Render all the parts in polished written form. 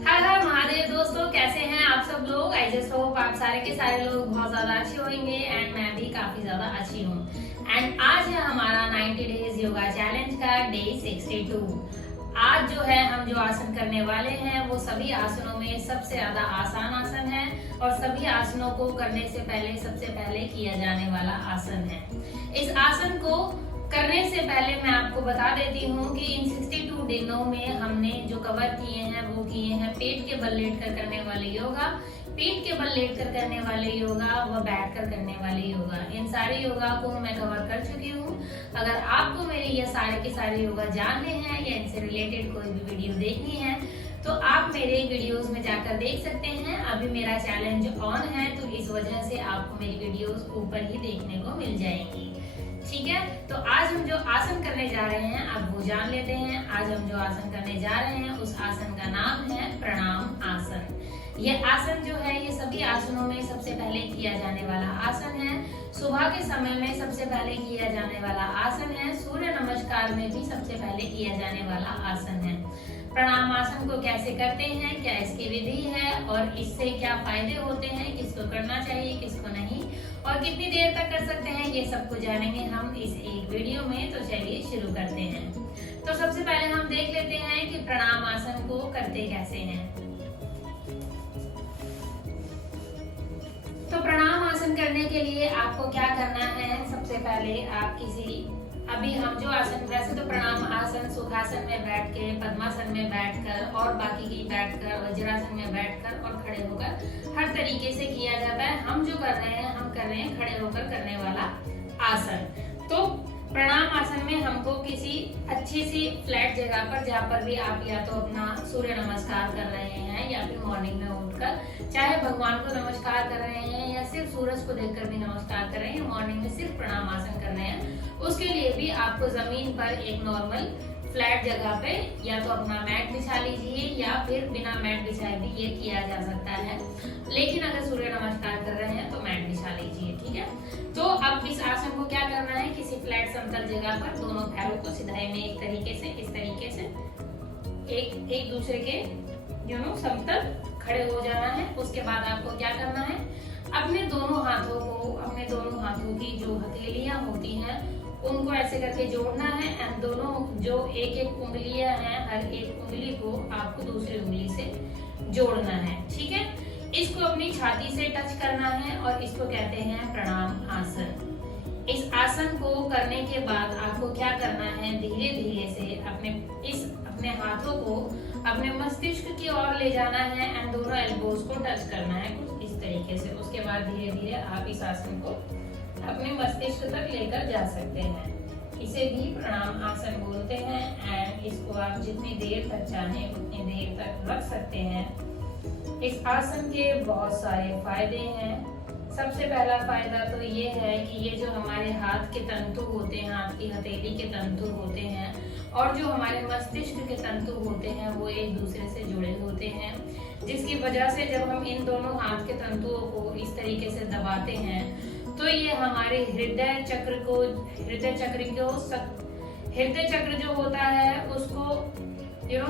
हर हर महादेव दोस्तों, कैसे हैं आप सब लोग। आई जस्ट होप आप सारे के सारे लोग बहुत ज्यादा अच्छे होंगे एंड मैं भी काफी ज्यादा अच्छी हूँ। एंड आज है हमारा 90 डेज योगा चैलेंज का डे 62। आज जो है हम जो आसन करने वाले हैं वो सभी आसनों में सबसे ज्यादा आसान आसन है और सभी आसनों को करने से पहले सबसे पहले किया जाने वाला आसन है। इस आसन को करने से पहले मैं आपको बता देती हूँ कि इन 62 दिनों में हमने जो कवर किए हैं वो किए हैं पेट के बल लेट कर करने वाले योगा, पीठ के बल लेट कर करने वाले योगा व बैठ कर करने वाले योगा। इन सारे योगा को मैं कवर कर चुकी हूँ। अगर आपको मेरे ये सारे के सारे योगा जानने हैं या इनसे रिलेटेड कोई भी वीडियो देखनी है तो आप मेरे वीडियोस में जाकर देख सकते हैं। अभी मेरा चैलेंज ऑन है तो इस वजह से आपको मेरी वीडियोस ऊपर ही देखने को मिल जाएंगी। ठीक है, तो आज हम जो आसन करने जा रहे हैं अब वो जान लेते हैं। आज हम जो आसन करने जा रहे हैं उस आसन का नाम है प्रणाम आसन। ये आसन जो है ये सभी आसनों में सबसे पहले किया जाने वाला आसन है। सुबह के समय में सबसे पहले किया जाने वाला आसन है। सूर्य नमस्कार में भी सबसे पहले किया जाने वाला आसन है। प्रणाम आसन को कैसे करते हैं, क्या इसकी विधि है और इससे क्या फायदे होते हैं, किसको करना चाहिए किसको नहीं और कितनी देर तक कर सकते हैं, ये सब कुछ जानेंगे हम इस एक वीडियो में। तो चलिए शुरू करते हैं। तो सबसे पहले हम देख लेते हैं कि प्रणाम आसन को करते कैसे हैं। तो प्रणाम आसन करने के लिए आपको क्या करना है, सबसे पहले आप अभी हम जो आसन, वैसे तो प्रणाम आसन सुखासन में बैठ के, पद्मासन में बैठकर और बाकी की बैठकर, वज्रासन में बैठकर और खड़े होकर हर तरीके से किया जाता है। हम जो कर रहे हैं हम कर रहे हैं खड़े होकर करने वाला आसन। तो प्रणाम आसन में हमको किसी अच्छी सी फ्लैट जगह पर, जहाँ पर भी आप या तो अपना सूर्य नमस्कार कर रहे हैं या फिर मॉर्निंग में उठकर चाहे भगवान को नमस्कार कर रहे हैं या सिर्फ सूरज को देखकर भी नमस्कार कर रहे हैं, मॉर्निंग में सिर्फ प्रणाम आसन कर रहे हैं, उसके लिए भी आपको जमीन पर एक नॉर्मल फ्लैट जगह पे या तो अपना मैट बिछा लीजिए या फिर बिना मैट बिछाए भी ये किया जा सकता है। लेकिन अगर सूर्य नमस्कार कर रहे हैं तो मैट बिछा लीजिए। ठीक है, तो अब इस आसन को क्या करना है, किसी फ्लैट समतल जगह पर दोनों पैरों को सिधाई में एक तरीके से, इस तरीके से एक दूसरे के समतल खड़े हो जाना है। उसके बाद आपको क्या करना है, अपने दोनों हाथों की जो हथेलियां होती हैं उनको ऐसे करके जोड़ना है एंड दोनों जो एक एक उंगलियां हैं हर एक उंगली को आपको दूसरी उंगली से जोड़ना है। ठीक है, इसको अपनी छाती से टच करना है और इसको कहते हैं प्रणाम आसन। इस आसन को करने के बाद आपको क्या करना है, धीरे धीरे से अपने हाथों को अपने मस्तिष्क की ओर ले जाना है एंड दोनों एल्बोज को टच करना है कुछ इस तरीके से। उसके बाद धीरे धीरे आप इस आसन को अपने मस्तिष्क तक लेकर जा सकते हैं। इसे भी प्रणाम आसन बोलते हैं एंड इसको आप जितनी देर तक चाहें उतनी देर तक रख सकते हैं। इस आसन के बहुत सारे फायदे हैं। सबसे पहला फायदा तो ये है कि ये जो हमारे हाथ के तंतु होते हैं, हाथ की हथेली के तंतु होते हैं और जो हमारे मस्तिष्क के तंतु होते हैं वो एक दूसरे से जुड़े होते हैं, जिसकी वजह से जब हम इन दोनों हाथ के तंतुओं को इस तरीके से दबाते हैं तो ये हमारे हृदय चक्र जो होता है उसको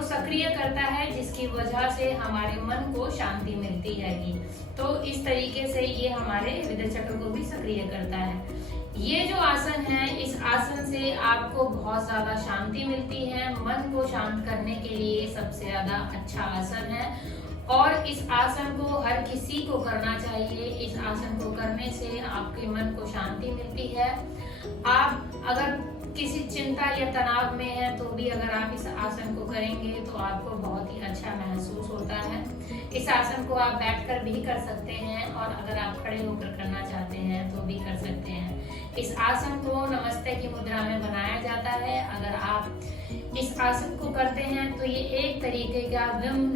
सक्रिय करता है, जिसकी वजह से हमारे मन को शांति मिलती है। तो इस तरीके से ये हमारे हृदय चक्र को भी सक्रिय करता है। ये जो आसन है, इस आसन से आपको बहुत ज्यादा शांति मिलती है। मन को शांत करने के लिए सबसे ज्यादा अच्छा आसन है और इस आसन को हर किसी को करना चाहिए। इस आसन को करने से आपके मन को शांति मिलती है। आप अगर किसी चिंता या तनाव में है तो भी अगर आप इस आसन को करेंगे तो आपको बहुत ही अच्छा महसूस होता है। इस आसन को आप बैठकर भी कर सकते हैं और अगर आप खड़े होकर करना चाहते हैं तो भी कर सकते हैं। इस आसन को नमस्ते की मुद्रा में बनाया जाता है। अगर आप इस आसन को करते हैं तो ये एक तरीके का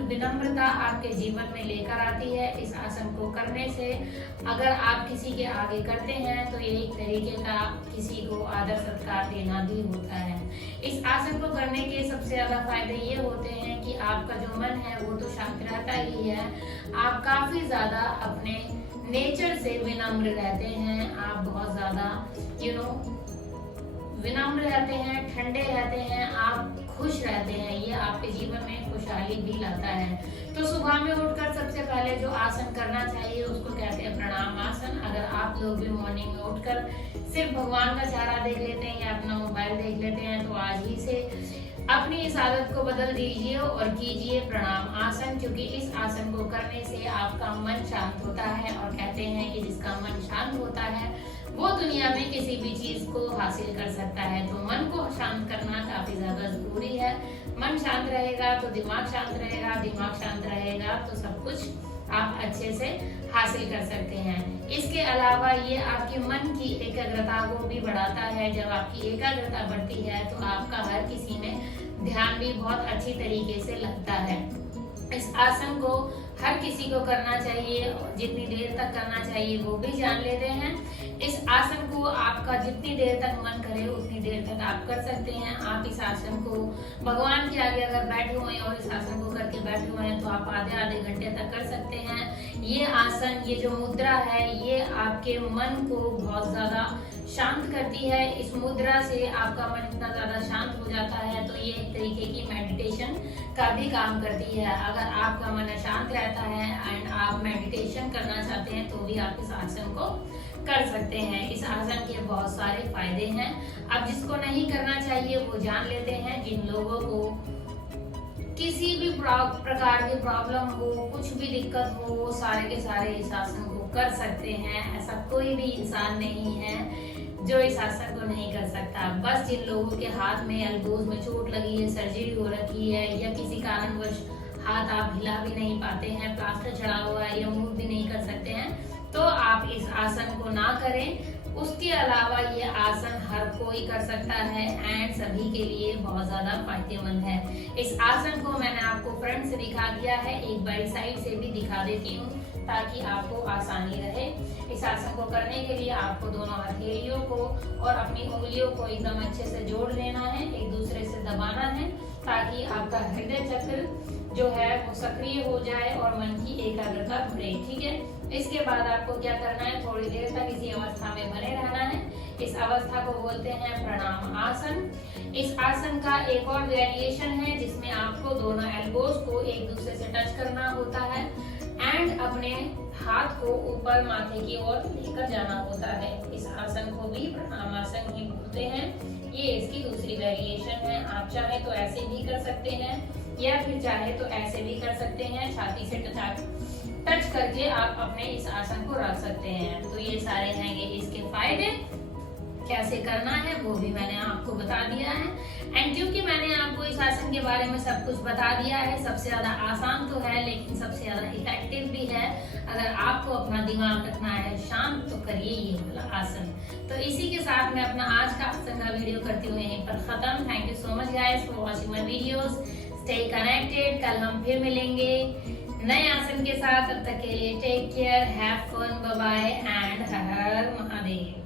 विनम्रता आपके जीवन में लेकर आती है। इस आसन को करने से अगर आप किसी के आगे करते हैं तो ये एक तरीके का किसी को आदर सत्कार देना भी होता है। इस आसन को करने के सबसे ज्यादा फायदे ये होते हैं कि आपका जो मन है वो तो शांत रहता ही है, आप काफी ज्यादा अपने नेचर से विनम्र रहते हैं। आप बहुत ज्यादा विनम्र रहते हैं, ठंडे रहते हैं, आप खुश रहते हैं। ये आपके जीवन में खुश खुशहाली भी लाता है। तो सुबह में उठकर सबसे पहले जो आसन करना चाहिए उसको कहते हैं प्रणाम आसन। अगर आप लोग भी मॉर्निंग में उठकर सिर्फ भगवान का चेहरा देख लेते हैं या अपना मोबाइल देख लेते हैं तो आज ही से अपनी इस आदत को बदल दीजिए और कीजिए प्रणाम आसन, क्योंकि इस आसन को करने से आपका मन शांत होता है और कहते हैं कि जिसका मन शांत होता है वो दुनिया में किसी भी चीज को हासिल कर सकता है। तो मन को शांत करना काफी ज्यादा जरूरी है। मन शांत रहेगा तो दिमाग शांत रहेगा, दिमाग शांत रहेगा तो सब कुछ आप अच्छे से हासिल कर सकते हैं। इसके अलावा ये आपके मन की एकाग्रता को भी बढ़ाता है। जब आपकी एकाग्रता बढ़ती है तो आपका हर किसी में ध्यान भी बहुत अच्छी तरीके से लगता है। इस आसन को हर किसी को करना चाहिए, जितनी देर तक करना चाहिए वो भी जान लेते हैं। इस आसन को आपका जितनी देर तक मन करे उतनी देर तक आप कर सकते हैं। आप इस आसन को भगवान के आगे अगर बैठे हुए हैं और इस आसन को करके बैठे हुए हैं तो आप आधे घंटे तक कर सकते हैं। ये आसन, ये जो मुद्रा है, ये आपके मन को बहुत ज्यादा शांत करती है। इस मुद्रा से आपका मन इतना ज्यादा शांत हो जाता है तो ये एक तरीके की मेडिटेशन का भी काम करती है। अगर आपका मन अशांत रहता है एंड आप मेडिटेशन करना चाहते हैं तो भी आप इस आसन को कर सकते हैं। इस आसन के बहुत सारे फायदे हैं। अब जिसको नहीं करना चाहिए वो जान लेते हैं। जिन लोगों को किसी भी प्रकार की प्रॉब्लम हो, कुछ भी दिक्कत हो, वो सारे के सारे इस आसन को कर सकते हैं। ऐसा कोई भी इंसान नहीं है जो इस आसन को नहीं कर सकता। बस जिन लोगों के हाथ में एल्बोज में चोट लगी है, सर्जरी हो रखी है या किसी कारणवश हाथ आप हिला भी नहीं पाते हैं, प्लास्टर चढ़ा हुआ है या मूव भी नहीं कर सकते हैं, तो आप इस आसन को ना करें। उसके अलावा ये आसन हर कोई कर सकता है एंड सभी के लिए बहुत ज्यादा फायदेमंद है। इस आसन को मैंने आपको फ्रंट से दिखा दिया है, एक बारी साइड से भी दिखा देती हूँ ताकि आपको आसानी रहे। इस आसन को करने के लिए आपको दोनों हथेलियों को और अपनी उंगलियों को एकदम अच्छे से जोड़ लेना है, एक दूसरे से दबाना है ताकि आपका हृदय चक्र जो है वो सक्रिय हो जाए और मन की एकाग्रता बढ़े। ठीक है, इसके बाद आपको क्या करना है, थोड़ी देर तक इसी अवस्था में बने रहना है। इस अवस्था को बोलते हैं प्रणाम आसन। इस आसन का एक और वेरिएशन है जिसमें आपको दोनों एल्बोज को एक दूसरे से टच करना होता है एंड अपने हाथ को ऊपर माथे की ओर लेकर जाना होता है। इस आसन को भी प्रणाम आसन ही बोलते हैं। ये इसकी दूसरी वेरिएशन है। आप चाहे तो ऐसे भी कर सकते हैं या फिर चाहे तो ऐसे भी कर सकते हैं। छाती से टच करके आप अपने इस आसन को रख सकते हैं। तो ये सारे हैं ये इसके फायदे। कैसे करना है वो भी मैंने आपको बता दिया है एंड क्योंकि मैंने आपको इस आसन के बारे में सब कुछ बता दिया है, सबसे ज्यादा आसान तो है लेकिन सबसे ज्यादा इफेक्टिव भी है। अगर आपको अपना दिमाग रखना है शांत तो करिए ये वाला आसन। तो इसी के साथ मैं अपना आज का आसन का वीडियो करती हूँ यहीं पर खत्म। Thank you so much guys for watching my videos. Stay connected. कल हम फिर मिलेंगे नए आसन के साथ। तब तक के लिए take care, have fun, bye bye and Har Har Mahadev.